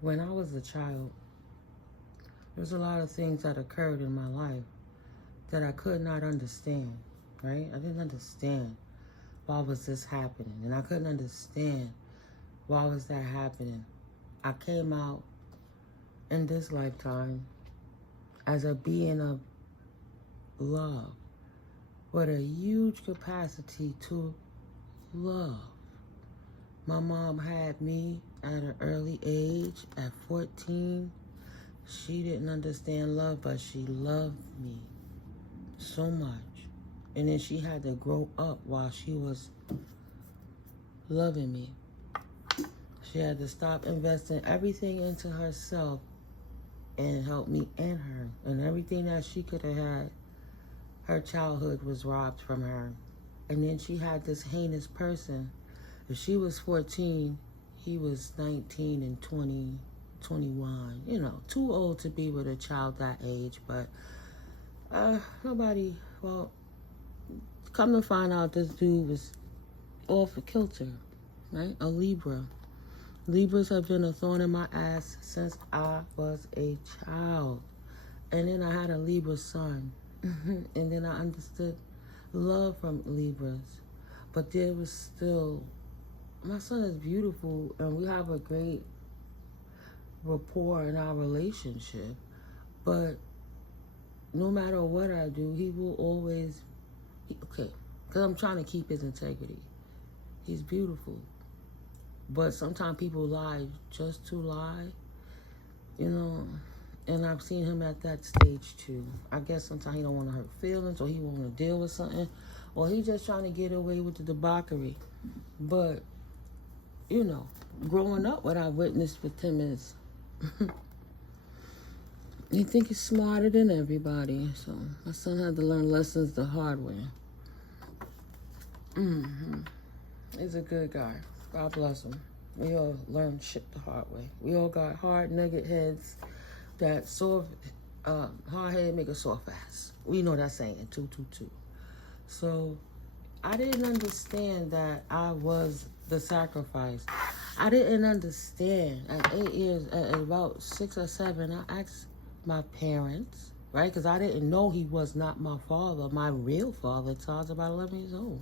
When I was a child, there's a lot of things that occurred in my life that I could not understand, right? I didn't understand why was this happening, and I couldn't understand why was that happening. I came out in this lifetime as a being of love with a huge capacity to love. My mom had me at an early age, at 14. She didn't understand love, but she loved me so much. And then she had to grow up while she was loving me. She had to stop investing everything into herself and help me and her. And everything that she could have had, her childhood was robbed from her. And then she had this heinous person. If she was 14, he was 19 and 20, 21. You know, too old to be with a child that age. But nobody, well, come to find out this dude was off kilter, right? A Libra. Libras have been a thorn in my ass since I was a child. And then I had a Libra son. And then I understood love from Libras. But there was still, my son is beautiful and we have a great rapport in our relationship. But no matter what I do, he will always, okay, because I'm trying to keep his integrity. He's beautiful. But sometimes people lie just to lie, you know. And I've seen him at that stage too. I guess sometimes he don't want to hurt feelings, or he want to deal with something, or he just trying to get away with the debauchery. But, you know, growing up, what I witnessed with him is he think he's smarter than everybody. So my son had to learn lessons the hard way. He's a good guy. God bless him. We all learn shit the hard way. We all got hard nugget heads that soft, hard head make a soft ass. We know that saying, 222. So I didn't understand that I was the sacrifice. I didn't understand. At 8 years, at about 6 or 7, I asked my parents, right? Because I didn't know he was not my father, my real father, until I was about 11 years old.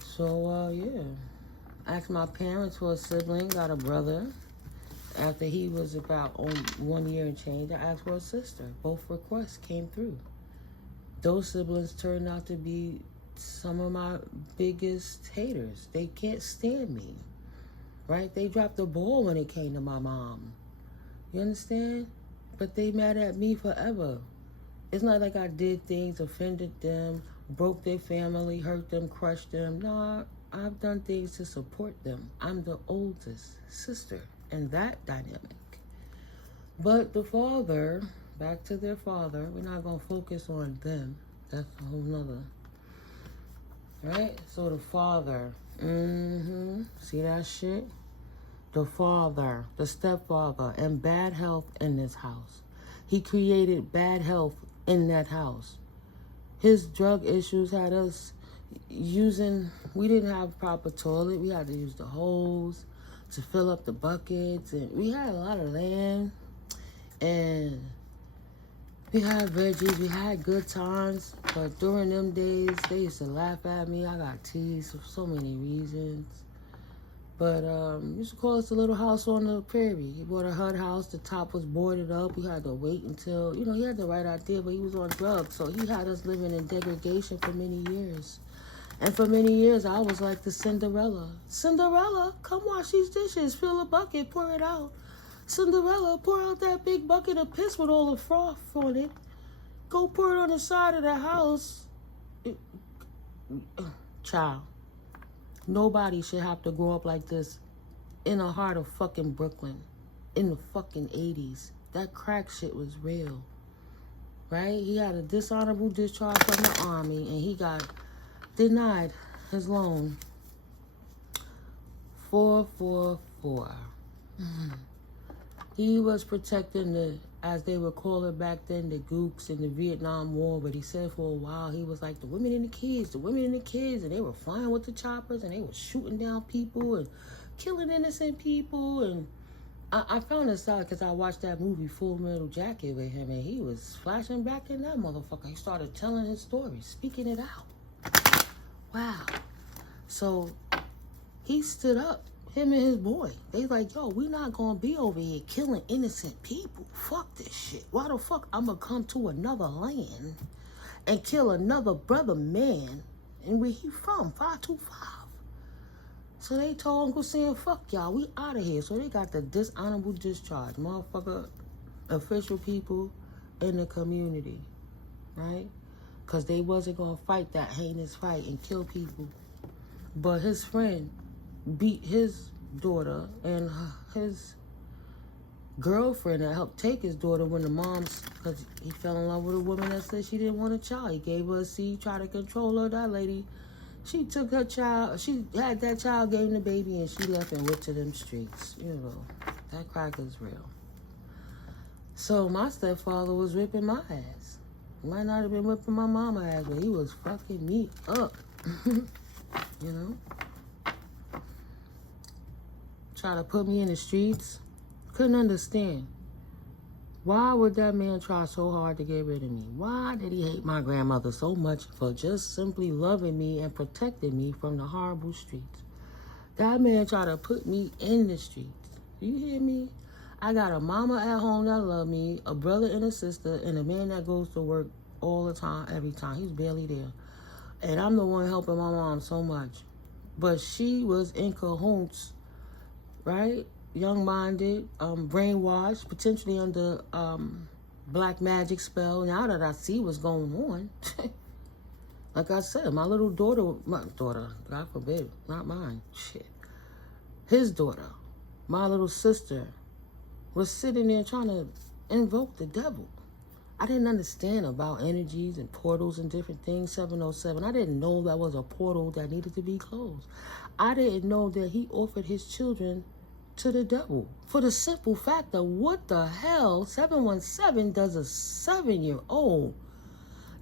So, yeah. I asked my parents for a sibling, got a brother. After he was about 1 year and change, I asked for a sister. Both requests came through. Those siblings turned out to be some of my biggest haters. They can't stand me, right? They dropped the ball when it came to my mom. You understand? But they mad at me forever. It's not like I did things, offended them, broke their family, hurt them, crushed them. No, I've done things to support them. I'm the oldest sister in that dynamic. But the father, back to their father, we're not going to focus on them. That's a whole nother. Right? So the father, see that shit? The father, the stepfather, and bad health in this house. He created bad health in that house. His drug issues had us using, we didn't have proper toilet. We had to use the hose to fill up the buckets. And we had a lot of land. And we had veggies. We had good times. But during them days, they used to laugh at me. I got teased for so many reasons. But used to call us the little house on the prairie. He bought a HUD house. The top was boarded up. We had to wait until, you know, he had the right idea, but he was on drugs. So he had us living in degradation for many years. And for many years, I was like the Cinderella. Cinderella, come wash these dishes. Fill a bucket, pour it out. Cinderella, pour out that big bucket of piss with all the froth on it. Go pour it on the side of the house. Child. Nobody should have to grow up like this in the heart of fucking Brooklyn in the fucking 80s. That crack shit was real, right? He had a dishonorable discharge from the Army, and he got denied his loan. 444. He was protecting the, as they would call it back then, the gooks in the Vietnam War. But he said for a while, he was like, the women and the kids, and they were flying with the choppers, and they were shooting down people and killing innocent people. And I found this out because I watched that movie Full Metal Jacket with him, and he was flashing back in that motherfucker. He started telling his story, speaking it out. Wow. So he stood up, him and his boy. They like, yo, we not gonna be over here killing innocent people. Fuck this shit. Why the fuck I'm gonna come to another land and kill another brother man? And where he from? 525. So they told Uncle Sam, fuck y'all, we out of here. So they got the dishonorable discharge. Motherfucker, official people in the community, right? Because they wasn't going to fight that heinous fight and kill people. But his friend beat his daughter and his girlfriend that helped take his daughter when the mom's, because he fell in love with a woman that said she didn't want a child. He gave her a seed, tried to control her. That lady, she took her child, she had that child, gave him the baby, and she left and went to them streets. You know, that crack is real. So my stepfather was whipping my ass. He might not have been whipping my mama ass, but he was fucking me up. You know? Try to put me in the streets. Couldn't understand. Why would that man try so hard to get rid of me? Why did he hate my grandmother so much for just simply loving me and protecting me from the horrible streets? That man tried to put me in the streets. You hear me? I got a mama at home that love me, a brother and a sister, and a man that goes to work all the time, every time. He's barely there. And I'm the one helping my mom so much. But she was in cahoots, right? Young-minded, brainwashed, potentially under black magic spell. Now that I see what's going on, like I said, my daughter, God forbid, not mine, shit. His daughter, my little sister, was sitting there trying to invoke the devil. I didn't understand about energies and portals and different things, 707. I didn't know that was a portal that needed to be closed. I didn't know that he offered his children to the devil. For the simple fact of what the hell 717 does a 7-year-old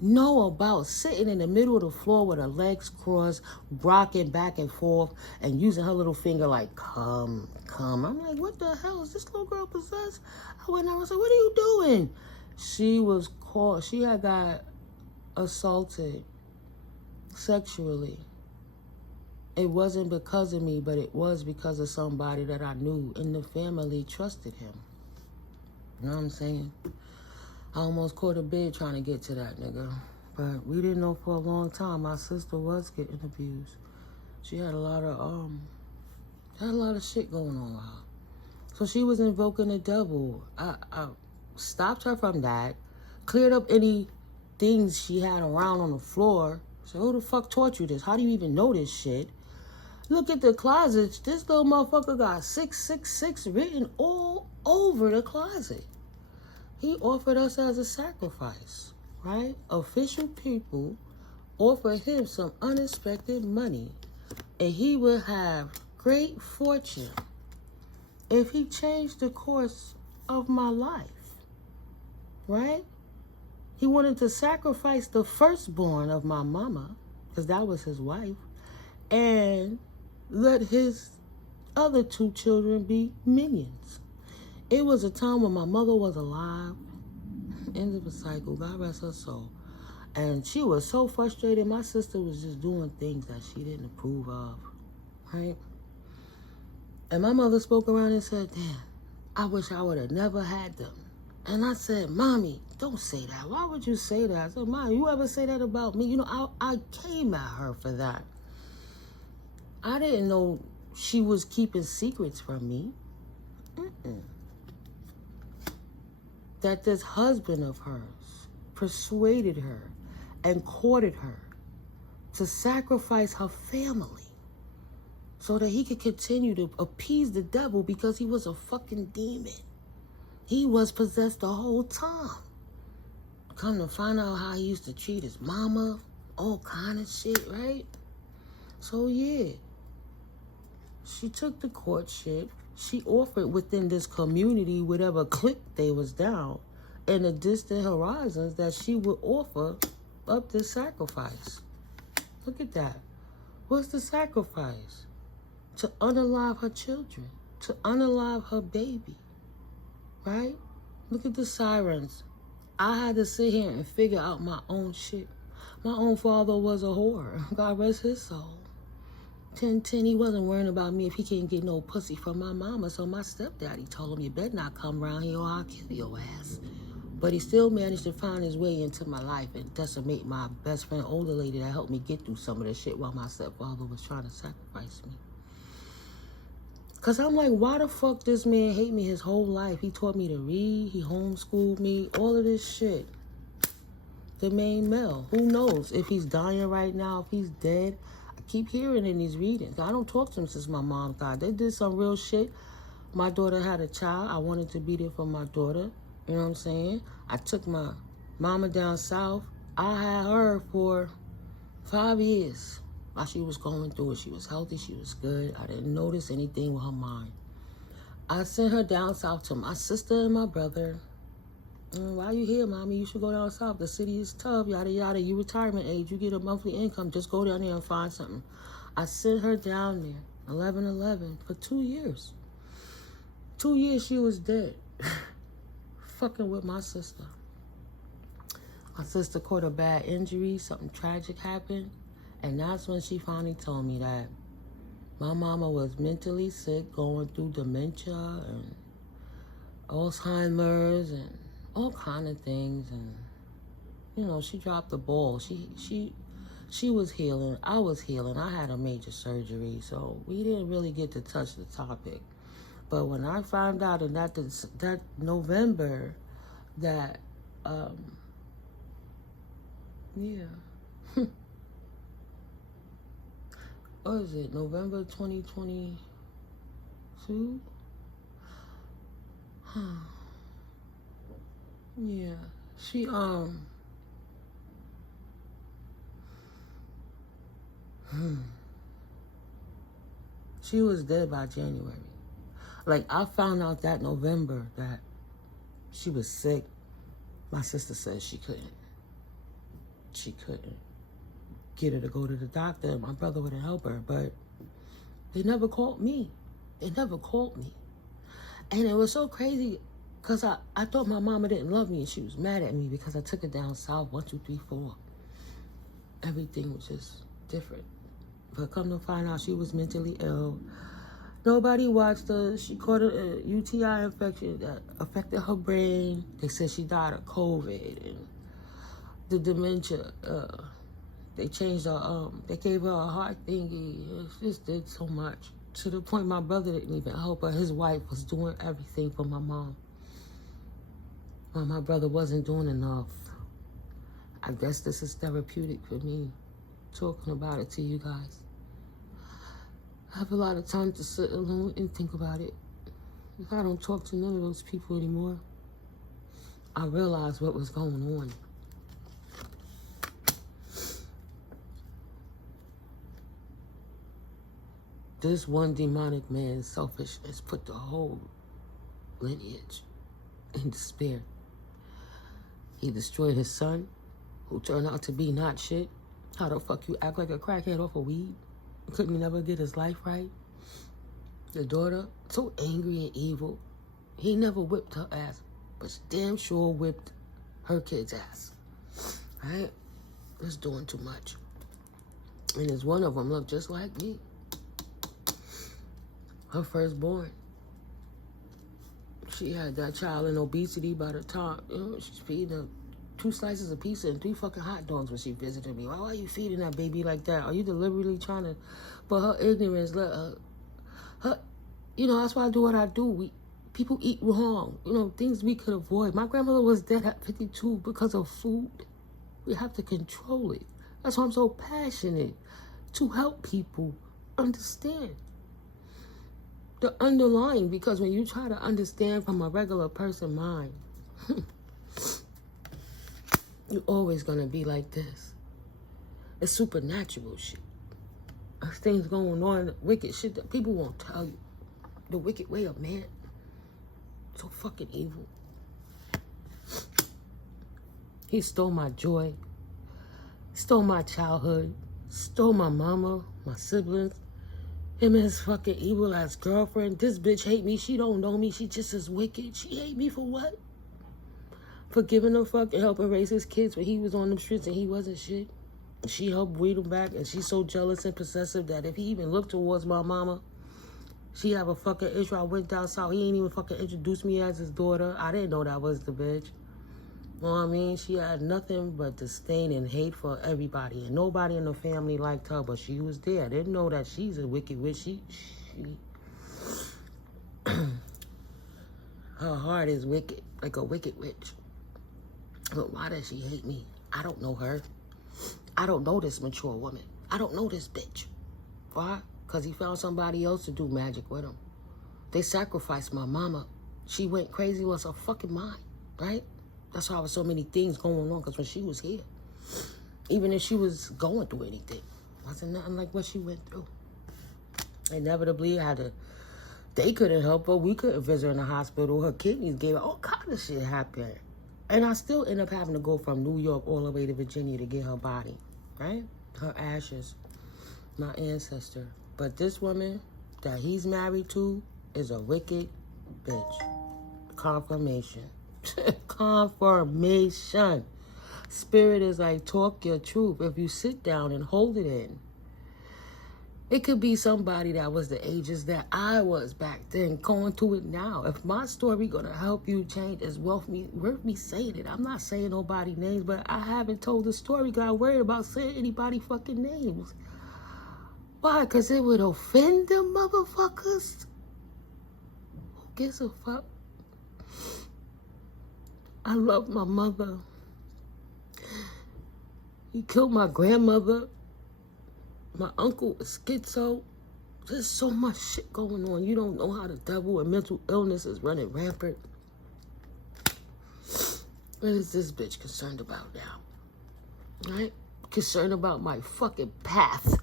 know about sitting in the middle of the floor with her legs crossed, rocking back and forth, and using her little finger like, come. I'm like, what the hell? Is this little girl possessed? I went out and said, what are you doing? She was caught. She had got assaulted sexually. It wasn't because of me, but it was because of somebody that I knew in the family trusted him. You know what I'm saying? I almost caught a bid trying to get to that nigga. But we didn't know for a long time. My sister was getting abused. She had a lot of shit going on with her. So she was invoking the devil. I stopped her from that, cleared up any things she had around on the floor. So who the fuck taught you this? How do you even know this shit? Look at the closets. This little motherfucker got 666 written all over the closet. He offered us as a sacrifice, right? Official people offered him some unexpected money, and he would have great fortune if he changed the course of my life, right? He wanted to sacrifice the firstborn of my mama, because that was his wife, and let his other 2 children be minions. It was a time when my mother was alive. End of a cycle. God rest her soul. And she was so frustrated. My sister was just doing things that she didn't approve of. Right? And my mother spoke around and said, damn, I wish I would have never had them. And I said, Mommy, don't say that. Why would you say that? I said, Mom, you ever say that about me? You know, I came at her for that. I didn't know she was keeping secrets from me. That this husband of hers persuaded her and courted her to sacrifice her family so that he could continue to appease the devil because he was a fucking demon. He was possessed the whole time. Come to find out how he used to treat his mama, all kind of shit, right? So yeah, she took the courtship. She offered within this community, whatever clique they was down, in the distant horizons, that she would offer up this sacrifice. Look at that. What's the sacrifice? To unalive her children, to unalive her baby, right? Look at the sirens. I had to sit here and figure out my own shit. My own father was a whore. God rest his soul. 10, he wasn't worrying about me if he can't get no pussy from my mama. So my stepdaddy told him, you better not come around here or I'll kill your ass. But he still managed to find his way into my life and decimate my best friend, older lady that helped me get through some of the shit while my stepfather was trying to sacrifice me. Because I'm like, why the fuck this man hate me his whole life? He taught me to read. He homeschooled me. All of this shit. The main male. Who knows if he's dying right now, if he's dead. I keep hearing in these readings. I don't talk to him since my mom died. They did some real shit. My daughter had a child. I wanted to be there for my daughter. You know what I'm saying? I took my mama down south. I had her for 5 years. While she was going through it, she was healthy, she was good. I didn't notice anything with her mind. I sent her down south to my sister and my brother. Why you here, mommy? You should go down south. The city is tough, yada, yada. You retirement age, you get a monthly income. Just go down there and find something. I sent her down there, 11/11, for 2 years. 2 years she was dead. Fucking with my sister. My sister caught a bad injury. Something tragic happened. And that's when she finally told me that my mama was mentally sick, going through dementia and Alzheimer's and all kind of things. And, you know, she dropped the ball. She was healing. I was healing. I had a major surgery, so we didn't really get to touch the topic. But when I found out in that November that, yeah. What is it, November 2022? Yeah, she she was dead by January. Like, I found out that November that she was sick. My sister said she couldn't get her to go to the doctor. My brother wouldn't help her, but they never called me. They never called me. And it was so crazy because I thought my mama didn't love me and she was mad at me because I took her down south, 1, 2, 3, 4. Everything was just different. But come to find out, she was mentally ill. Nobody watched her. She caught a UTI infection that affected her brain. They said she died of COVID and the dementia. They changed her, they gave her a heart thingy. It just did so much. To the point my brother didn't even help her. His wife was doing everything for my mom. Well, my brother wasn't doing enough. I guess this is therapeutic for me, talking about it to you guys. I have a lot of time to sit alone and think about it. If I don't talk to none of those people anymore, I realized what was going on. This one demonic man's selfishness put the whole lineage in despair. He destroyed his son, who turned out to be not shit. How the fuck you act like a crackhead off of weed? Couldn't never get his life right? The daughter, so angry and evil. He never whipped her ass, but damn sure whipped her kid's ass. Right? It's doing too much. And there's one of them look just like me. Her firstborn. She had that child in obesity by the time, she's feeding her 2 slices of pizza and 3 fucking hot dogs when she visited me. Why are you feeding that baby like that? Are you deliberately trying to, but her ignorance let her, that's why I do what I do. People eat wrong, things we could avoid. My grandmother was dead at 52 because of food. We have to control it. That's why I'm so passionate to help people understand the underlying, because when you try to understand from a regular person mind, you're always gonna be like this. It's supernatural shit. There's things going on, wicked shit that people won't tell you. The wicked way of man. So fucking evil. He stole my joy, stole my childhood, stole my mama, my siblings. Him and his fucking evil ass girlfriend. This bitch hate me. She don't know me. She just as wicked. She hate me for what? For giving a fuck and helping raise his kids when he was on them streets and he wasn't shit. She helped weed him back, and she's so jealous and possessive that if he even looked towards my mama, she have a fucking issue. I went down south. He ain't even fucking introduced me as his daughter. I didn't know that was the bitch. You know what I mean? She had nothing but disdain and hate for everybody. And nobody in the family liked her, but she was there. I didn't know that she's a wicked witch. Her heart is wicked, like a wicked witch. But why does she hate me? I don't know her. I don't know this mature woman. I don't know this bitch. Why? Because he found somebody else to do magic with him. They sacrificed my mama. She went crazy, lost her fucking mind, right? That's why there was so many things going on, because when she was here, even if she was going through anything, wasn't nothing like what she went through. Inevitably, they couldn't help her. We couldn't visit her in the hospital. Her kidneys gave her. All kind of shit happened. And I still end up having to go from New York all the way to Virginia to get her body, right? Her ashes, my ancestor. But this woman that he's married to is a wicked bitch. Confirmation. Confirmation. Spirit is like, talk your truth. If you sit down and hold it in, it could be somebody that was the ages that I was back then, going through it now. If my story gonna help you change, it's worth me saying it. I'm not saying nobody names, but I haven't told the story. Got worried about saying anybody fucking names. Why? Because it would offend them motherfuckers. Who gives a fuck? I love my mother. He killed my grandmother. My uncle was schizo. There's so much shit going on. You don't know how the devil and mental illness is running rampant. What is this bitch concerned about now? Right? Concerned about my fucking path.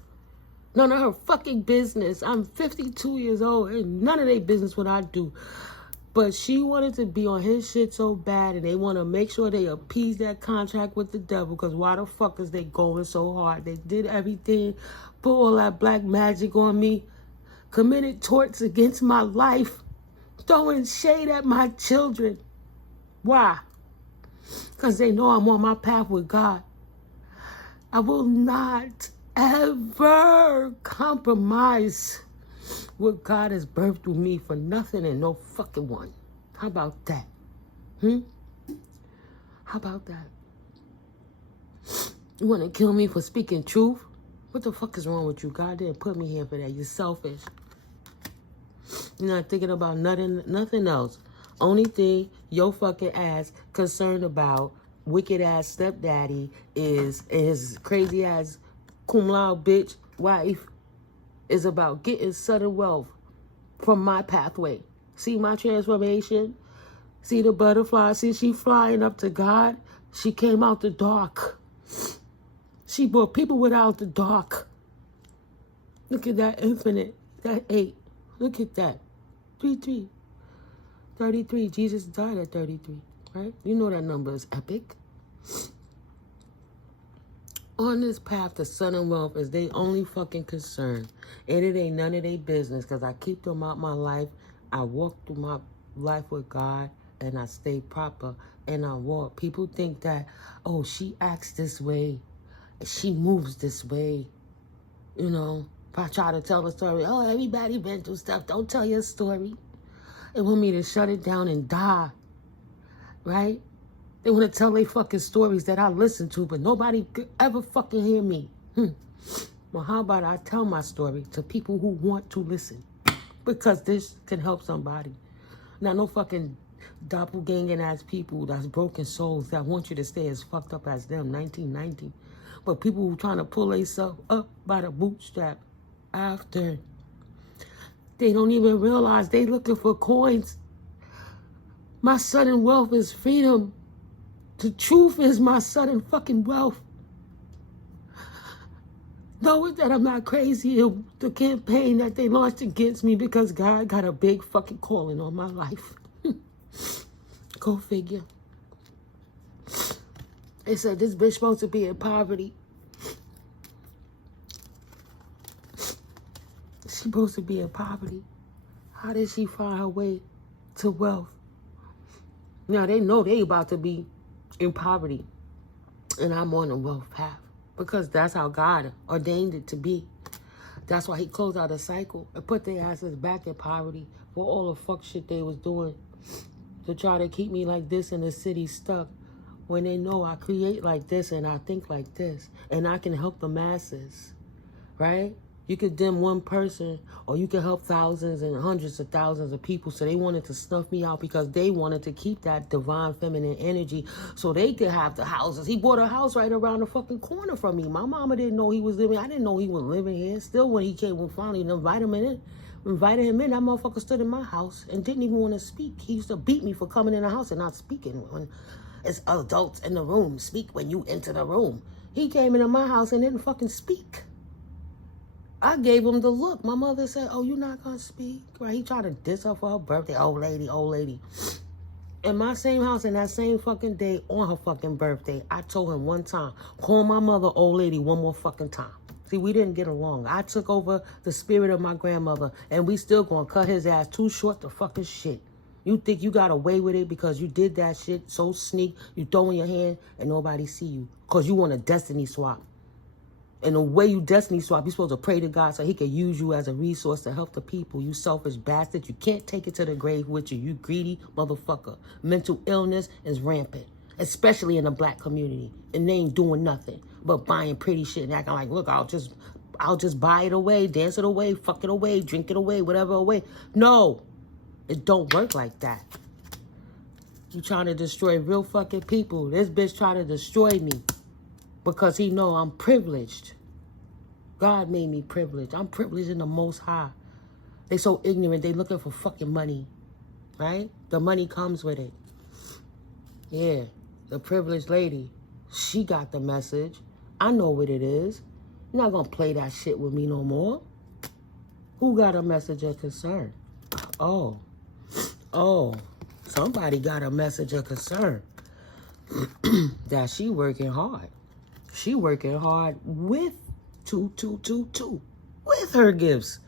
None of her fucking business. I'm 52 years old and none of their business what I do. But she wanted to be on his shit so bad, and they want to make sure they appease that contract with the devil, because why the fuck is they going so hard? They did everything, put all that black magic on me, committed torts against my life, throwing shade at my children. Why? Because they know I'm on my path with God. I will not ever compromise what God has birthed through me for nothing and no fucking one. How about that? How about that? You want to kill me for speaking truth? What the fuck is wrong with you? God didn't put me here for that. You're selfish. You're not thinking about nothing else. Only thing your fucking ass concerned about, wicked ass stepdaddy, is his crazy ass cum laude bitch wife, is about getting sudden wealth from my pathway. See my transformation? See the butterfly? See she flying up to God? She came out the dark. She brought people without the dark. Look at that infinite, that 8. Look at that. 33. 33. Jesus died at 33, right? You know that number is epic. On this path to sun and wealth is they only fucking concern. And it ain't none of their business, because I keep them out my life. I walk through my life with God, and I stay proper, and I walk. People think that, oh, she acts this way, she moves this way. You know, if I try to tell a story, oh, everybody been through stuff, don't tell your story. They want me to shut it down and die, right? They want to tell their fucking stories that I listen to, but nobody could ever fucking hear me. Well, how about I tell my story to people who want to listen? Because this can help somebody. Not no fucking doppelganging ass people that's broken souls that want you to stay as fucked up as them, 1990. But people who trying to pull themselves up by the bootstrap after. They don't even realize they looking for coins. My sudden wealth is freedom. The truth is my sudden fucking wealth. Know that I'm not crazy. The campaign that they launched against me, because God got a big fucking calling on my life. Go figure. They said this bitch supposed to be in poverty. She supposed to be in poverty. How did she find her way to wealth? Now, they know they about to be in poverty. And I'm on a wealth path. Because that's how God ordained it to be. That's why he closed out a cycle and put their asses back in poverty for all the fuck shit they was doing to try to keep me like this in the city stuck. When they know I create like this and I think like this. And I can help the masses. Right? You could dim one person, or you could help thousands and hundreds of thousands of people. So they wanted to snuff me out because they wanted to keep that divine feminine energy so they could have the houses. He bought a house right around the fucking corner from me. My mama didn't know he was living. I didn't know he was living here. Still, when he came, we finally invited him in. That motherfucker stood in my house and didn't even want to speak. He used to beat me for coming in the house and not speaking. When it's adults in the room, speak when you enter the room. He came into my house and didn't fucking speak. I gave him the look. My mother said, oh, you're not going to speak? Right? He tried to diss her for her birthday. Old lady, old lady. In my same house, in that same fucking day, on her fucking birthday, I told him one time, call my mother old lady one more fucking time. See, we didn't get along. I took over the spirit of my grandmother, and we still going to cut his ass too short to fucking shit. You think you got away with it because you did that shit so sneak, you throw in your hand, and nobody see you because you want a destiny swap. And the way you destiny swap, you're supposed to pray to God so he can use you as a resource to help the people. You selfish bastard. You can't take it to the grave with you. You greedy motherfucker. Mental illness is rampant, especially in the black community. And they ain't doing nothing but buying pretty shit and acting like, look, I'll just buy it away, dance it away, fuck it away, drink it away, whatever away. No, it don't work like that. You trying to destroy real fucking people. This bitch trying to destroy me. Because he know I'm privileged. God made me privileged. I'm privileged in the Most High. They so ignorant. They looking for fucking money. Right? The money comes with it. Yeah. The privileged lady. She got the message. I know what it is. You're not going to play that shit with me no more. Who got a message of concern? Oh. Oh. Somebody got a message of concern. That she working hard. She working hard with with her gifts.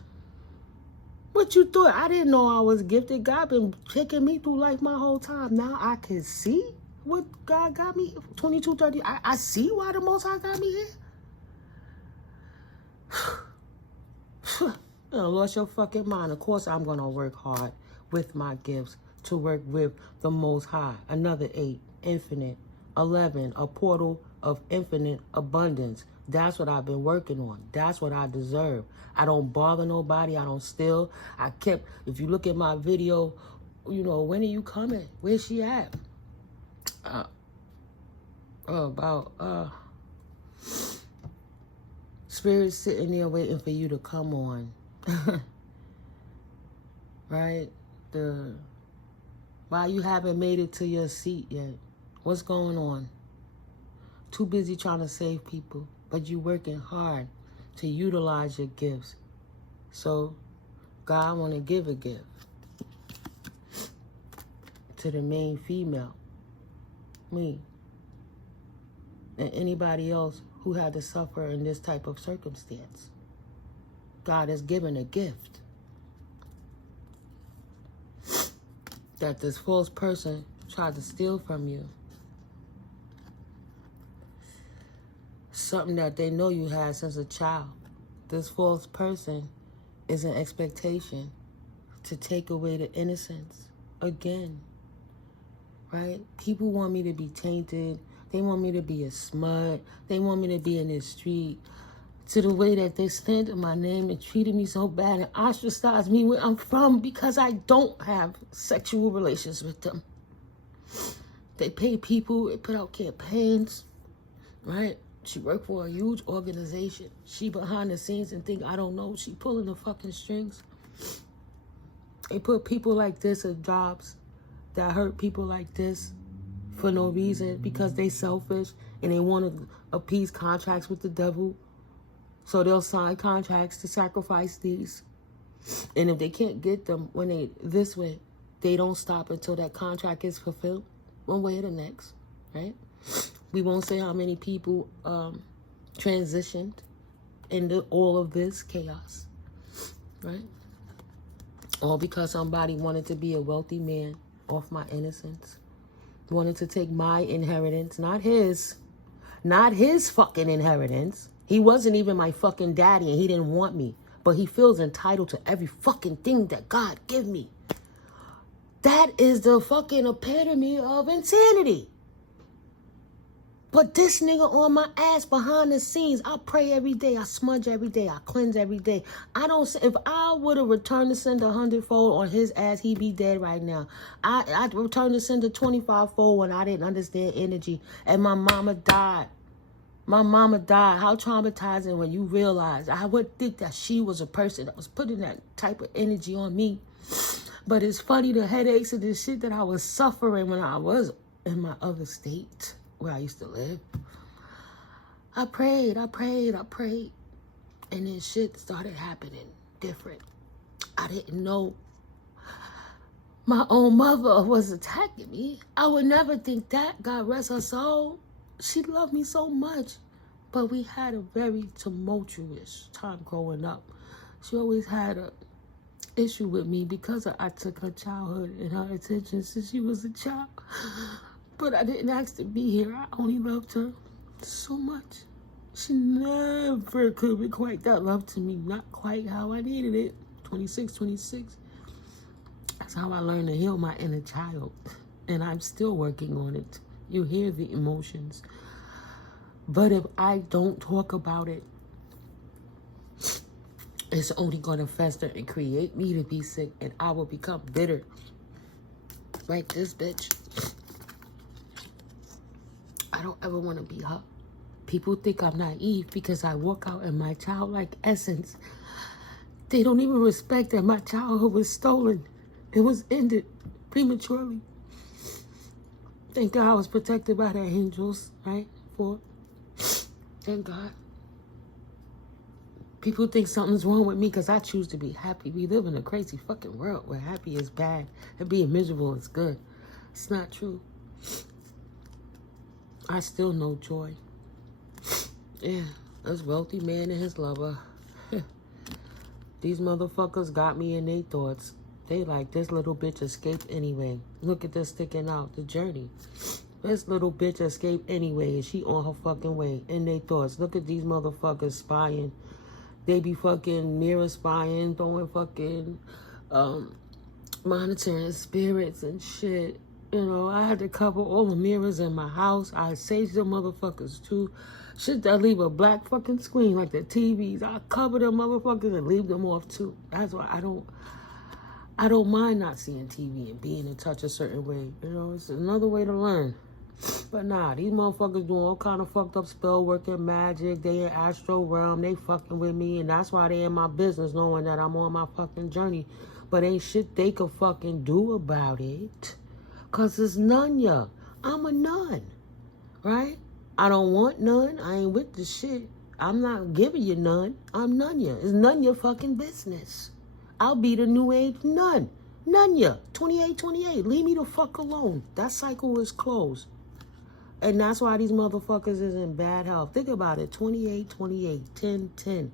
What you thought? I didn't know I was gifted. God been taking me through life my whole time. Now I can see what God got me. 2230. I see why the Most High got me here. You lost your fucking mind. Of course I'm gonna work hard with my gifts to work with the Most High. Another 8, infinite. 11, a portal of infinite abundance. That's what I've been working on. That's what I deserve. I don't bother nobody. I don't steal. If you look at my video, when are you coming? Where's she at? Spirit's sitting there waiting for you to come on. Right? Why you haven't made it to your seat yet? What's going on? Too busy trying to save people, but you working hard to utilize your gifts. So God want to give a gift to the main female, me, and anybody else who had to suffer in this type of circumstance. God has given a gift that this false person tried to steal from you. Something that they know you had since a child. This false person is an expectation to take away the innocence again. Right? People want me to be tainted. They want me to be a smut. They want me to be in this street. To the way that they slandered my name and treated me so bad and ostracized me where I'm from because I don't have sexual relations with them. They pay people. They put out campaigns. Right? She worked for a huge organization. She behind the scenes and think I don't know. She pulling the fucking strings. They put people like this in jobs that hurt people like this for no reason because they selfish and they want to appease contracts with the devil. So they'll sign contracts to sacrifice these. And if they can't get them this way, they don't stop until that contract is fulfilled one way or the next, right? We won't say how many people transitioned into all of this chaos. right? All because somebody wanted to be a wealthy man off my innocence. Wanted to take my inheritance, not his. Not his fucking inheritance. He wasn't even my fucking daddy and he didn't want me. But he feels entitled to every fucking thing that God give me. That is the fucking epitome of insanity. But this nigga on my ass behind the scenes, I pray every day, I smudge every day, I cleanse every day. If I would have returned to send 100-fold on his ass, he'd be dead right now. I'd return to send 25-fold when I didn't understand energy. And my mama died. My mama died. How traumatizing when you realize I would think that she was a person that was putting that type of energy on me. But it's funny, the headaches and the shit that I was suffering when I was in my other state where I used to live. I prayed. And then shit started happening different. I didn't know my own mother was attacking me. I would never think that. God rest her soul. She loved me so much. But we had a very tumultuous time growing up. She always had a issue with me because I took her childhood and her attention since she was a child. But I didn't ask to be here. I only loved her so much. She never could requite that love to me. Not quite how I needed it. 26. That's how I learned to heal my inner child. And I'm still working on it. You hear the emotions. But if I don't talk about it, it's only going to fester and create me to be sick. And I will become bitter. Like this bitch. I don't ever want to be her. People think I'm naive because I walk out in my childlike essence. They don't even respect that my childhood was stolen. It was ended prematurely. Thank God I was protected by the angels, right? Thank God. People think something's wrong with me because I choose to be happy. We live in a crazy fucking world where happy is bad and being miserable is good. It's not true. I still know joy. Yeah, this wealthy man and his lover. These motherfuckers got me in their thoughts. They like, this little bitch escaped anyway. Look at this sticking out, the journey. This little bitch escaped anyway and she on her fucking way. In their thoughts. Look at these motherfuckers spying. They be fucking mirror spying, throwing fucking monitoring spirits and shit. You know, I had to cover all the mirrors in my house. I saved them motherfuckers too. Shit that leave a black fucking screen like the TVs. I cover them motherfuckers and leave them off too. That's why I don't mind not seeing TV and being in touch a certain way. You know, it's another way to learn. But nah, these motherfuckers doing all kind of fucked up spell work and magic. They in astral realm. They fucking with me. And that's why they in my business knowing that I'm on my fucking journey. But ain't shit they could fucking do about it. Because it's none ya. I'm a nun. Right? I don't want none. I ain't with the shit. I'm not giving you none. I'm none ya. It's none your fucking business. I'll be the new age nun. None ya. 28. Leave me the fuck alone. That cycle is closed. And that's why these motherfuckers is in bad health. Think about it. 28, 10.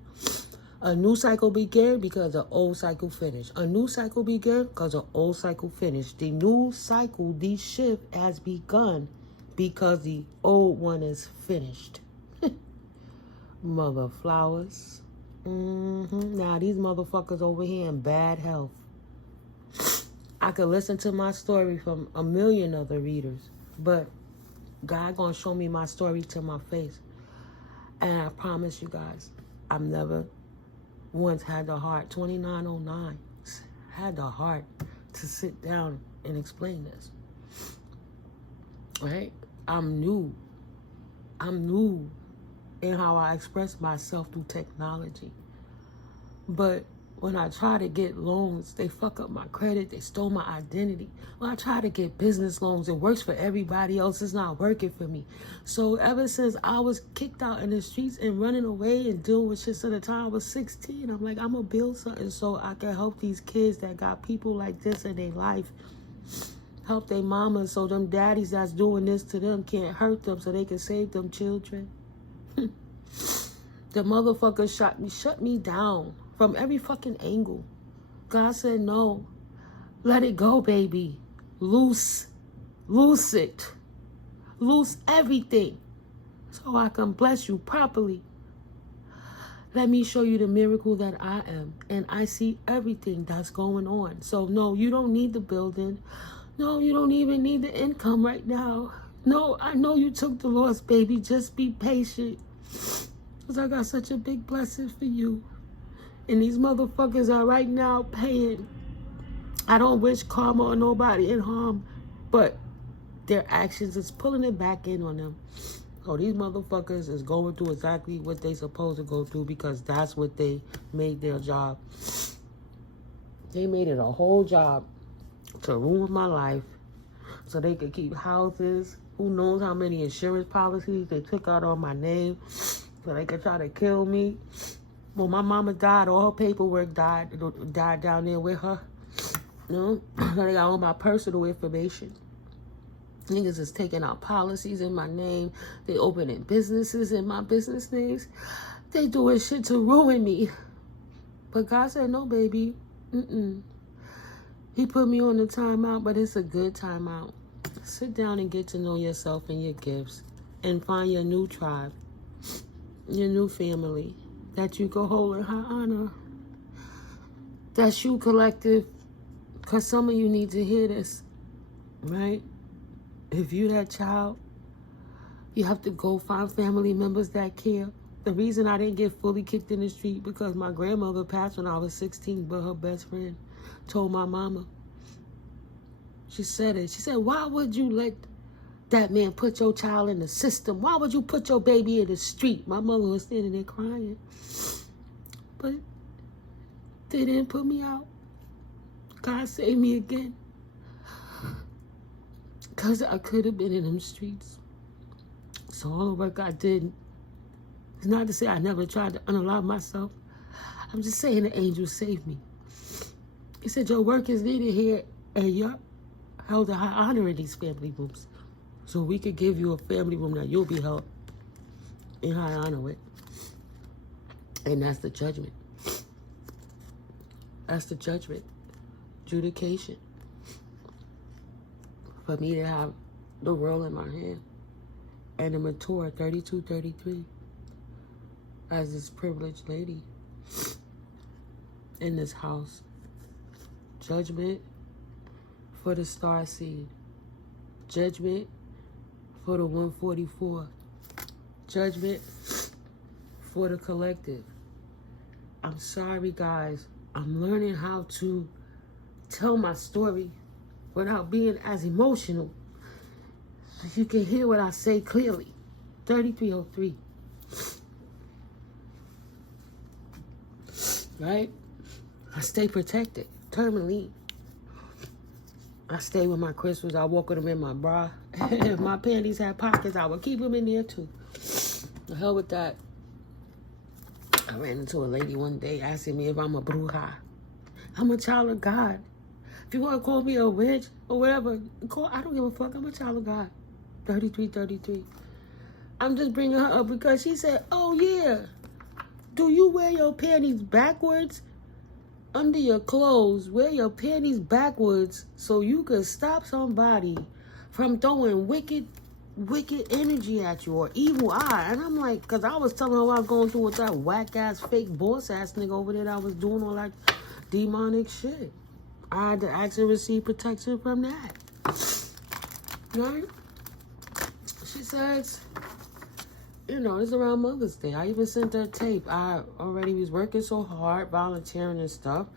A new cycle began because the old cycle finished. A new cycle began because the old cycle finished. The new cycle, the shift has begun because the old one is finished. Mother flowers. Now these motherfuckers over here in bad health. I could listen to my story from a million other readers, but God gonna show me my story to my face. And I promise you guys, I've never once had the heart, 2909, had the heart to sit down and explain this. Right? I'm new in how I express myself through technology. But when I try to get loans, they fuck up my credit. They stole my identity. When I try to get business loans, it works for everybody else. It's not working for me. So ever since I was kicked out in the streets and running away and dealing with shit at the time I was 16, I'm like, I'm going to build something so I can help these kids that got people like this in their life. Help their mamas so them daddies that's doing this to them can't hurt them so they can save them children. The motherfuckers shut me down from every fucking angle. God said, no, let it go, baby. Loose it. Loose everything so I can bless you properly. Let me show you the miracle that I am. And I see everything that's going on. So no, you don't need the building. No, you don't even need the income right now. No, I know you took the loss, baby. Just be patient. Because I got such a big blessing for you. And these motherfuckers are right now paying. I don't wish karma on nobody in harm, but their actions is pulling it back in on them. So these motherfuckers is going through exactly what they supposed to go through because that's what they made their job. They made it a whole job to ruin my life so they could keep houses. Who knows how many insurance policies they took out on my name so they could try to kill me. When my mama died, all her paperwork died down there with her. You know? So they got all my personal information. Niggas is taking out policies in my name. They opening businesses in my business names. They doing shit to ruin me. But God said, no, baby. He put me on the timeout, but it's a good timeout. Sit down and get to know yourself and your gifts. And find your new tribe. Your new family. That you can hold in high honor. That's you, collective. Because some of you need to hear this. Right? If you that child, you have to go find family members that care. The reason I didn't get fully kicked in the street because my grandmother passed when I was 16, but her best friend told my mama. She said it. She said, why would you let that man put your child in the system? Why would you put your baby in the street? My mother was standing there crying. But they didn't put me out. God saved me again. Because I could have been in them streets. So all the work I did is not to say I never tried to unalive myself. I'm just saying the angel saved me. He said, your work is needed here, and you're held in high honor in these family rooms. So we could give you a family room that you'll be held in high honor with. And that's the judgment. That's the judgment. Adjudication. For me to have the world in my hand and to mature 32, 33 as this privileged lady in this house. Judgment for the star seed. Judgment for the 144. Judgment for the collective. I'm sorry, guys. I'm learning how to tell my story without being as emotional. So you can hear what I say clearly. 3303. Right? I stay protected. Terminally. I stay with my crystals. I walk with them in my bra. If my panties had pockets, I would keep them in there too. The hell with that. I ran into a lady one day asking me if I'm a bruja. I'm a child of God. If you want to call me a witch or whatever, I don't give a fuck. I'm a child of God. 3333. I'm just bringing her up because she said, oh yeah, do you wear your panties backwards? Under your clothes, wear your panties backwards so you can stop somebody from throwing wicked energy at you or evil eye. And I'm like, because I was telling her what I was going through with that whack-ass, fake boss-ass nigga over there that was doing all that demonic shit. I had to actually receive protection from that. Right? She says, you know, it's around Mother's Day. I even sent her a tape. I already was working so hard, volunteering and stuff.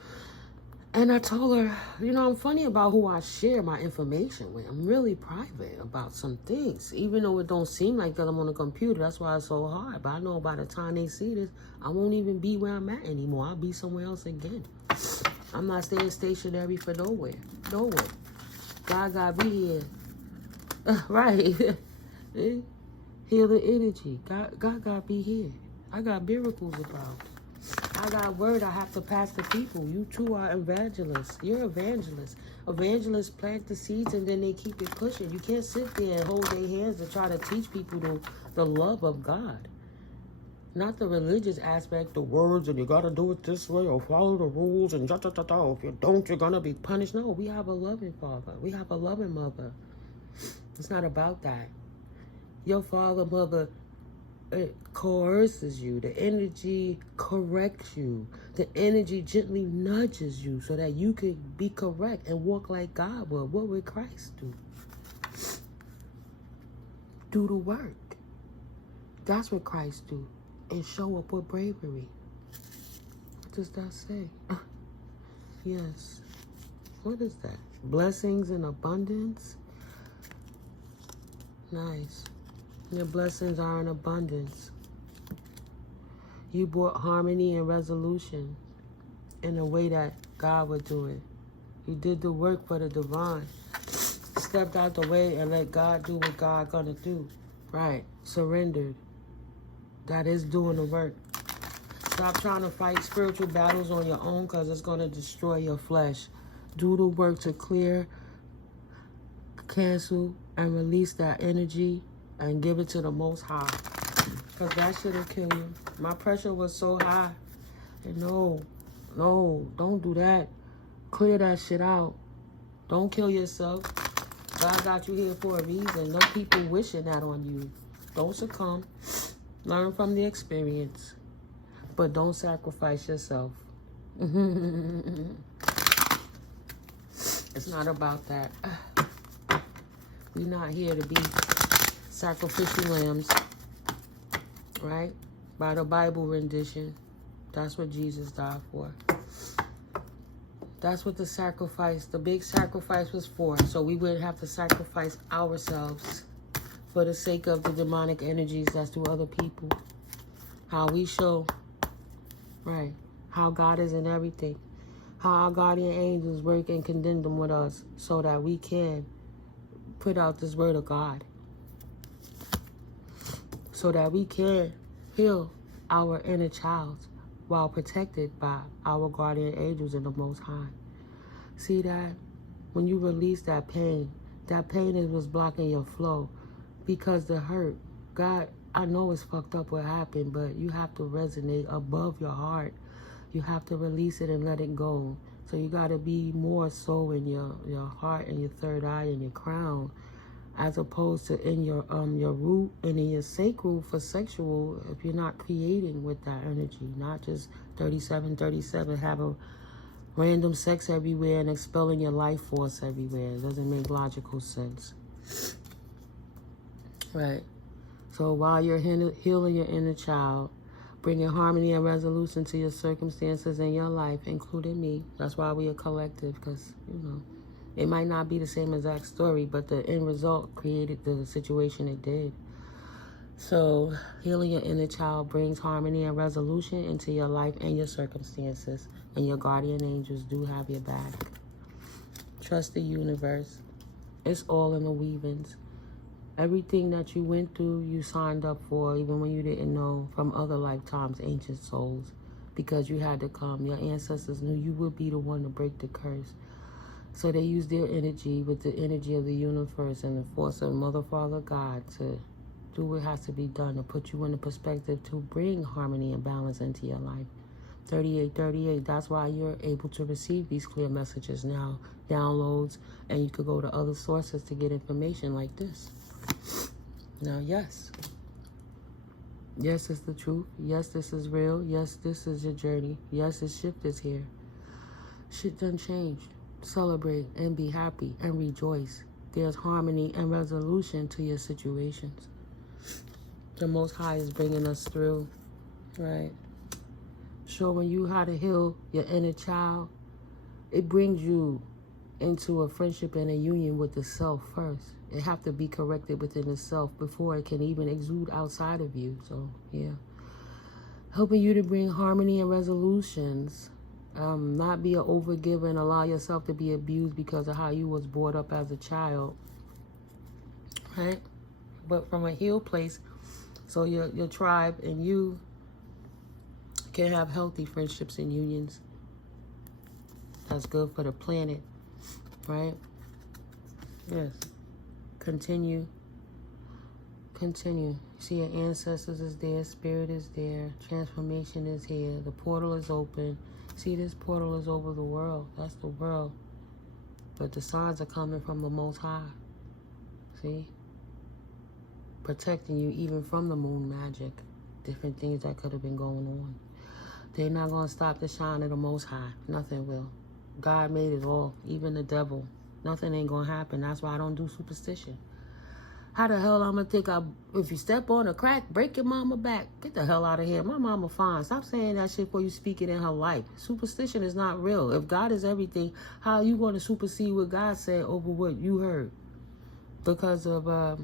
And I told her, you know, I'm funny about who I share my information with. I'm really private about some things. Even though it don't seem like that I'm on a computer. That's why it's so hard. But I know by the time they see this, I won't even be where I'm at anymore. I'll be somewhere else again. I'm not staying stationary for nowhere. Nowhere. God gotta be here. Right. Heal the energy. God gotta be here. I got miracles about. I got word I have to pass to people. You too are evangelists. You're evangelists. Evangelists plant the seeds and then they keep it pushing. You can't sit there and hold their hands and try to teach people the love of God. Not the religious aspect, the words, and you gotta do it this way or follow the rules and da-da-da-da. If you don't, you're gonna be punished. No, we have a loving father. We have a loving mother. It's not about that. Your father, mother, it coerces you. The energy corrects you. The energy gently nudges you so that you can be correct and walk like God would. What would Christ do? Do the work. That's what Christ do. And show up with bravery. What does that say? Yes. What is that? Blessings in abundance? Nice. Your blessings are in abundance. You brought harmony and resolution in a way that God would do it. You did the work for the divine. Stepped out the way and let God do what God gonna do. Right. Surrendered. That is doing the work. Stop trying to fight spiritual battles on your own because it's going to destroy your flesh. Do the work to clear, cancel, and release that energy and give it to the Most High. Because that shit'll kill you. My pressure was so high. And no, don't do that. Clear that shit out. Don't kill yourself. God got you here for a reason. No people wishing that on you. Don't succumb. Learn from the experience. But don't sacrifice yourself. It's not about that. We're not here to be sacrificial lambs. Right? By the Bible rendition. That's what Jesus died for. That's what the sacrifice, the big sacrifice was for. So we wouldn't have to sacrifice ourselves for the sake of the demonic energies that's to other people. How we show, right, how God is in everything. How our guardian angels work and contend them with us so that we can put out this word of God. So that we can heal our inner child while protected by our guardian angels in the Most High. See that? When you release that pain is what's blocking your flow. Because the hurt, God, I know it's fucked up what happened, but you have to resonate above your heart. You have to release it and let it go. So you got to be more so in your heart and your third eye and your crown, as opposed to in your root and in your sacral for sexual. If you're not creating with that energy, not just 37, have a random sex everywhere and expelling your life force everywhere. It doesn't make logical sense. Right. So while you're healing your inner child, bringing harmony and resolution to your circumstances in your life, including me. That's why we are collective, because, you know, it might not be the same exact story, but the end result created the situation it did. So healing your inner child brings harmony and resolution into your life and your circumstances, and your guardian angels do have your back. Trust the universe. It's all in the weavings. Everything that you went through, you signed up for, even when you didn't know, from other lifetimes, ancient souls, because you had to come. Your ancestors knew you would be the one to break the curse. So they used their energy with the energy of the universe and the force of Mother, Father, God to do what has to be done to put you in a perspective to bring harmony and balance into your life. 3838, that's why you're able to receive these clear messages now, downloads, and you could go to other sources to get information like this. Now, yes, it's the truth. Yes, this is real. Yes, this is your journey. Yes, this shift is here. Shit done changed. Celebrate and be happy and rejoice. There's harmony and resolution to your situations. The Most High is bringing us through, right? Showing you how to heal your inner child. It brings you into a friendship and a union with the self first. It have to be corrected within the self before it can even exude outside of you. So, yeah. Helping you to bring harmony and resolutions. Not be an overgiver and allow yourself to be abused because of how you was brought up as a child. Right? But from a healed place, so your tribe and you can have healthy friendships and unions. That's good for the planet. Right? Yes. Continue continue. See, your ancestors is there, spirit is there, transformation is here, the portal is open. See, this portal is over the world. That's the world. But the signs are coming from the Most High. See? Protecting you even from the moon magic. Different things that could have been going on. They're not going to stop the shine of the Most High. Nothing will. God made it all. Even the devil. Nothing ain't going to happen. That's why I don't do superstition. How the hell I'm going to think if you step on a crack, break your mama back. Get the hell out of here. My mama fine. Stop saying that shit before you speak it in her life. Superstition is not real. If God is everything, how are you going to supersede what God said over what you heard? Because of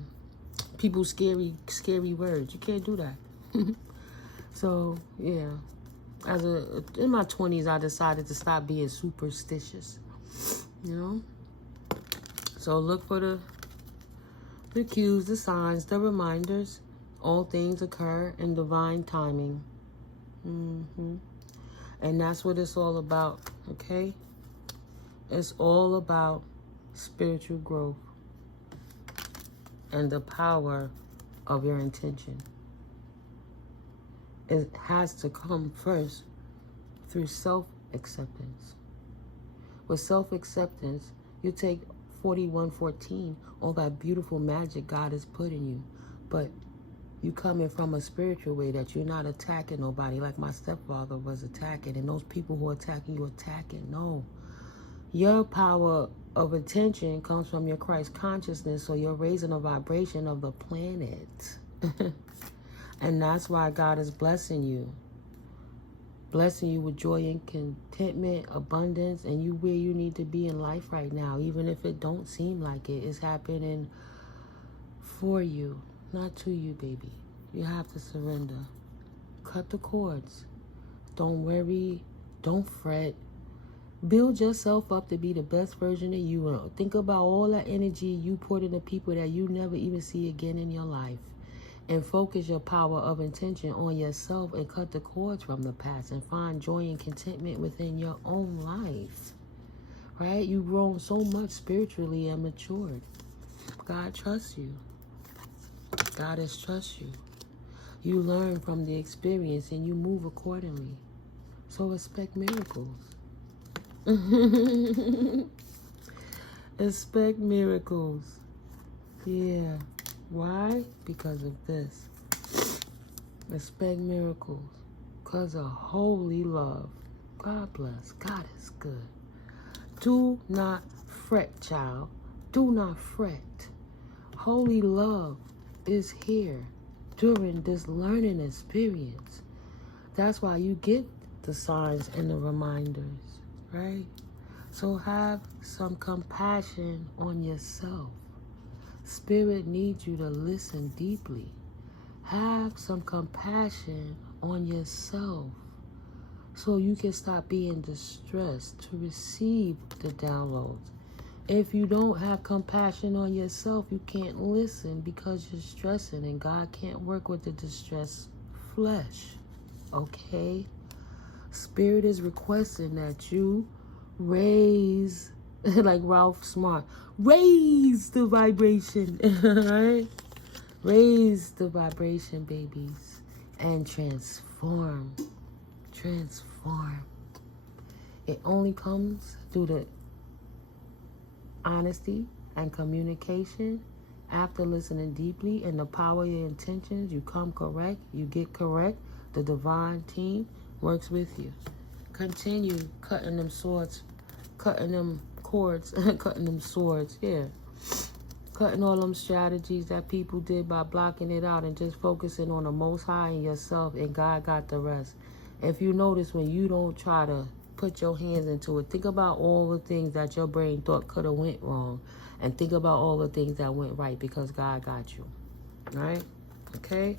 people's scary words. You can't do that. So, yeah. In my 20s, I decided to stop being superstitious. You know? So look for the cues, the signs, the reminders. All things occur in divine timing. And that's what it's all about, okay? It's all about spiritual growth and the power of your intention. It has to come first through self-acceptance. With self-acceptance, you take 4114, all that beautiful magic God has put in you. But you coming from a spiritual way that you're not attacking nobody like my stepfather was attacking. And those people who are attacking you attacking. No. Your power of attention comes from your Christ consciousness. So you're raising a vibration of the planet. And that's why God is blessing you. Blessing you with joy and contentment, abundance, and you where you need to be in life right now. Even if it don't seem like it, it's happening for you, not to you, baby. You have to surrender. Cut the cords. Don't worry. Don't fret. Build yourself up to be the best version of you. Think about all that energy you put into people that you never even see again in your life. And focus your power of intention on yourself and cut the cords from the past and find joy and contentment within your own life. Right? You've grown so much spiritually and matured. God trusts you. God has trust you. You learn from the experience and you move accordingly. So expect miracles. Expect miracles. Yeah. Why? Because of this. Expect miracles. Because of holy love. God bless. God is good. Do not fret, child. Do not fret. Holy love is here during this learning experience. That's why you get the signs and the reminders, right? So have some compassion on yourself. Spirit needs you to listen deeply. Have some compassion on yourself so you can stop being distressed to receive the downloads. If you don't have compassion on yourself, you can't listen because you're stressing, and God can't work with the distressed flesh. Okay? Spirit is requesting that you raise, like Ralph Smart, raise the vibration, right? Raise the vibration, babies, and transform. Transform. It only comes through the honesty and communication. After listening deeply and the power of your intentions, you come correct, you get correct. The divine team works with you. Continue cutting them swords, cutting them cords, cutting them swords, yeah. Cutting all them strategies that people did by blocking it out and just focusing on the Most High and yourself, and God got the rest. If you notice, when you don't try to put your hands into it, think about all the things that your brain thought could have went wrong, and think about all the things that went right because God got you, right? Okay?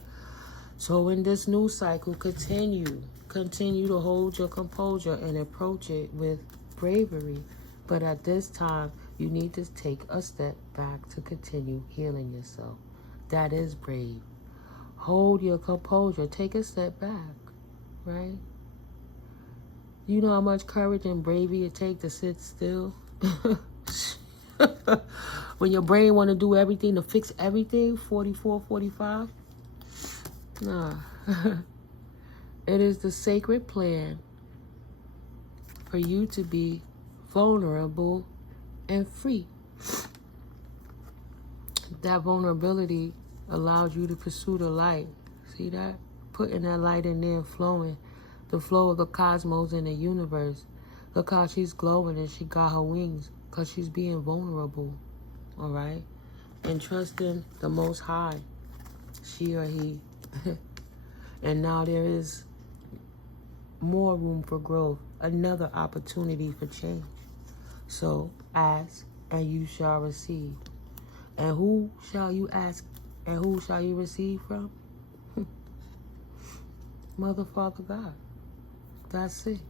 So in this new cycle, continue to hold your composure and approach it with bravery. But at this time, you need to take a step back to continue healing yourself. That is brave. Hold your composure. Take a step back, right? You know how much courage and bravery it takes to sit still? When your brain want to do everything to fix everything, 44, 45. Nah. It is the sacred plan for you to be vulnerable and free. That vulnerability allows you to pursue the light. See that? Putting that light in there and flowing. The flow of the cosmos and the universe. Look how she's glowing and she got her wings. Because she's being vulnerable. Alright? And trusting the Most High. She or he. And now there is more room for growth. Another opportunity for change. So ask and you shall receive. And who shall you ask and who shall you receive from? Mother, Father, God. That's it.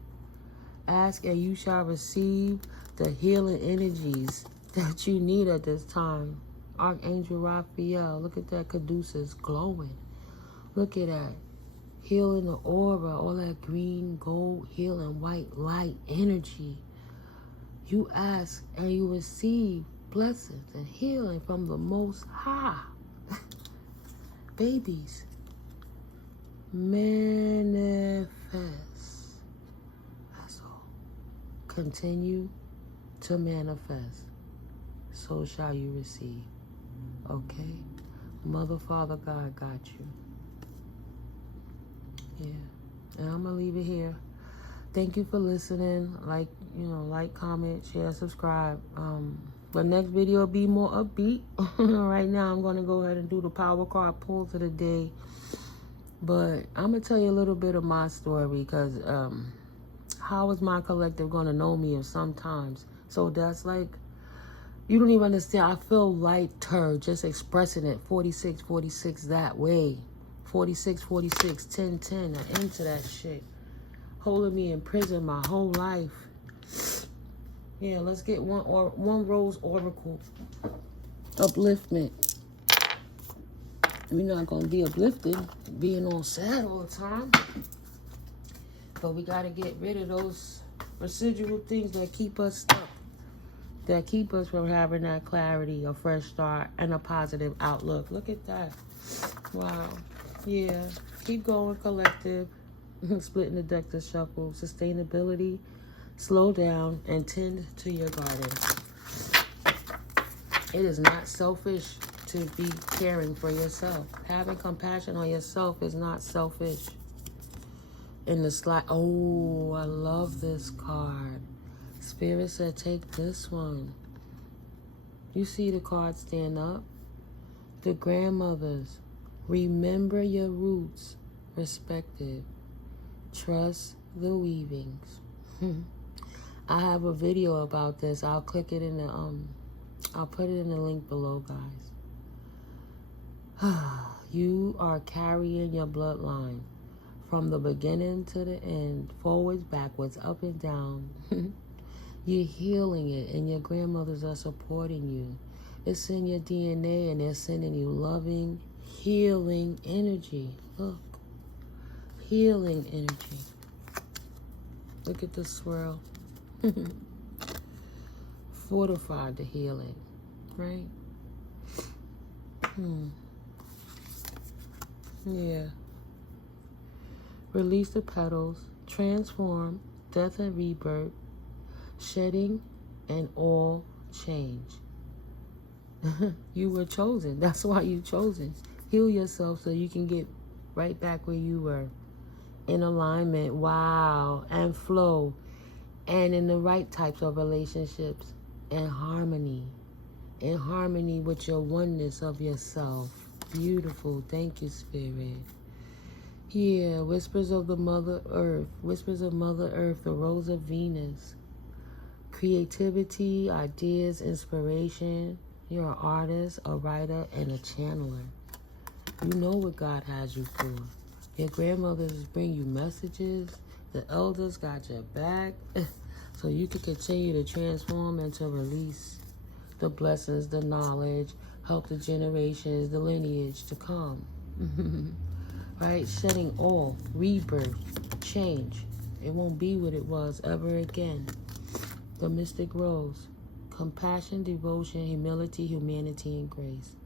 Ask and you shall receive the healing energies that you need at this time. Archangel Raphael, look at that caduceus glowing. Look at that. Healing the aura, all that green, gold, healing, white light energy. You ask and you receive blessings and healing from the Most High. Babies, manifest. That's all. Continue to manifest. So shall you receive. Okay? Mother, Father, God got you. Yeah. And I'm going to leave it here. Thank you for listening. Like, comment, share, subscribe. The next video will be more upbeat. Right now, I'm going to go ahead and do the power card pull for the day. But I'm going to tell you a little bit of my story because how is my collective going to know me if sometimes? So that's like, you don't even understand. I feel lighter just expressing it. 46, 46 that way. 46, 46, 10, 10. I'm into that shit. Holding me in prison my whole life. Yeah, let's get one rose oracle. Upliftment. We're not going to be uplifted, being all sad all the time. But we got to get rid of those residual things that keep us stuck. That keep us from having that clarity, a fresh start, and a positive outlook. Look at that. Wow. Yeah. Keep going, collective. Splitting the deck to shuffle. Sustainability. Slow down and tend to your garden. It is not selfish to be caring for yourself. Having compassion on yourself is not selfish. In the slide, oh, I love this card. Spirit said, take this one. You see the card stand up? The grandmothers, remember your roots, respected. Trust the weavings. I have a video about this. I'll click it in the I'll put it in the link below, guys. You are carrying your bloodline from the beginning to the end, forwards, backwards, up and down. You're healing it, and your grandmothers are supporting you. It's in your DNA, and they're sending you loving, healing energy. Look, healing energy. Look at the swirl. Fortified the healing, right? Yeah. Release the petals, transform, death and rebirth, shedding, and all change. You were chosen. That's why you're chosen. Heal yourself so you can get right back where you were. In alignment, wow, and flow. And in the right types of relationships. And harmony. In harmony with your oneness of yourself. Beautiful. Thank you, Spirit. Yeah, whispers of the Mother Earth. Whispers of Mother Earth, the Rose of Venus. Creativity, ideas, inspiration. You're an artist, a writer, and a channeler. You know what God has you for. Your grandmothers bring you messages. The elders got your back. So you can continue to transform and to release the blessings, the knowledge, help the generations, the lineage to come. Right? Shedding all, rebirth, change. It won't be what it was ever again. The mystic rose. compassion, devotion, humility, humanity, and grace.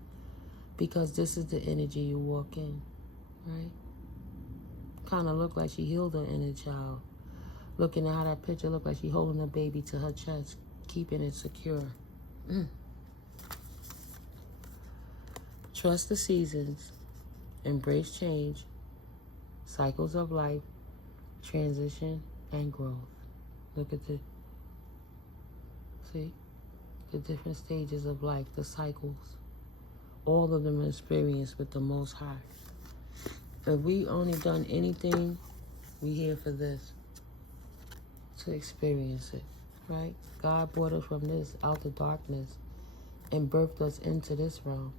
Because this is the energy you walk in, right? Kind of look like she healed her inner child. Looking at how that picture looked like she holding a baby to her chest, keeping it secure. Trust the seasons. Embrace change. Cycles of life. Transition and growth. Look at see? The different stages of life, the cycles. All of them are experienced with the Most High. If we only done anything, we here for this. To experience it, right? God brought us from this, out the darkness, and birthed us into this realm.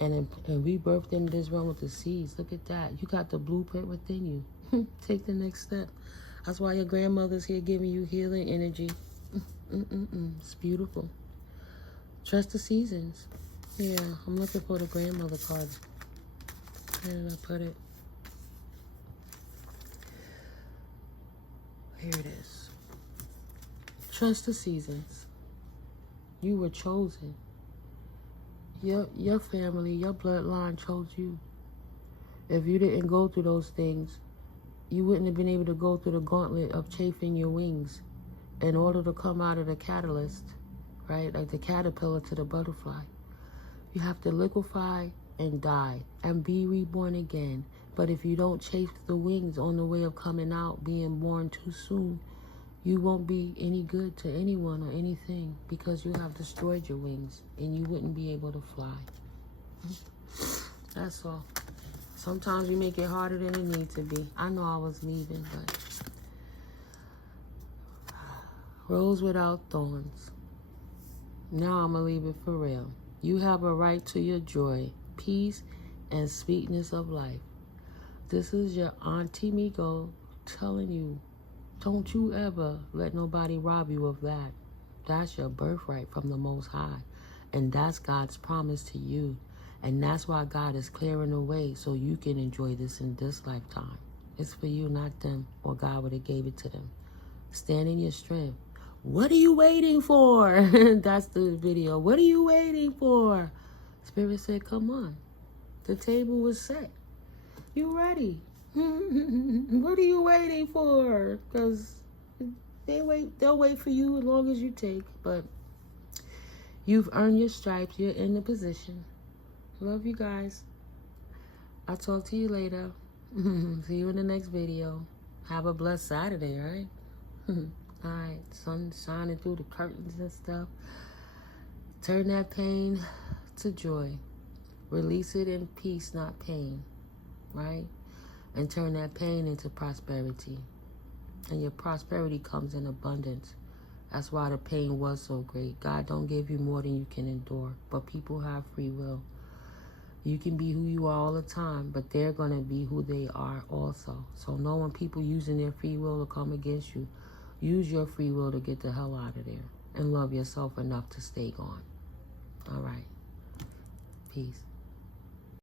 And we birthed into this realm with the seeds. Look at that. You got the blueprint within you. Take the next step. That's why your grandmother's here giving you healing energy. It's beautiful. Trust the seasons. Yeah, I'm looking for the grandmother cards. Where did I put it? Here it is. Trust the seasons. You were chosen. Your family, your bloodline chose you. If you didn't go through those things, you wouldn't have been able to go through the gauntlet of chafing your wings in order to come out of the catalyst, right? Like the caterpillar to the butterfly. You have to liquefy and die and be reborn again. But if you don't chafe the wings on the way of coming out, being born too soon, you won't be any good to anyone or anything because you have destroyed your wings and you wouldn't be able to fly. That's all. Sometimes you make it harder than it needs to be. I know I was leaving, but rose without thorns. Now I'm going to leave it for real. You have a right to your joy, peace, and sweetness of life. This is your Auntie Miko telling you, don't you ever let nobody rob you of that. That's your birthright from the Most High. And that's God's promise to you. And that's why God is clearing the way so you can enjoy this in this lifetime. It's for you, not them, or God would have gave it to them. Stand in your strength. What are you waiting for? That's the video. What are you waiting for? Spirit said, come on. The table was set. You ready? What are you waiting for? Because they'll wait for you as long as you take. But you've earned your stripes. You're in the position. Love you guys. I'll talk to you later. See you in the next video. Have a blessed Saturday, right? All right, sun shining through the curtains and stuff. Turn that pain to joy. Release it in peace, not pain, right? And turn that pain into prosperity. And your prosperity comes in abundance. That's why the pain was so great. God don't give you more than you can endure, but people have free will. You can be who you are all the time, but they're going to be who they are also. So know when people using their free will to come against you, use your free will to get the hell out of there and love yourself enough to stay gone. All right. Peace.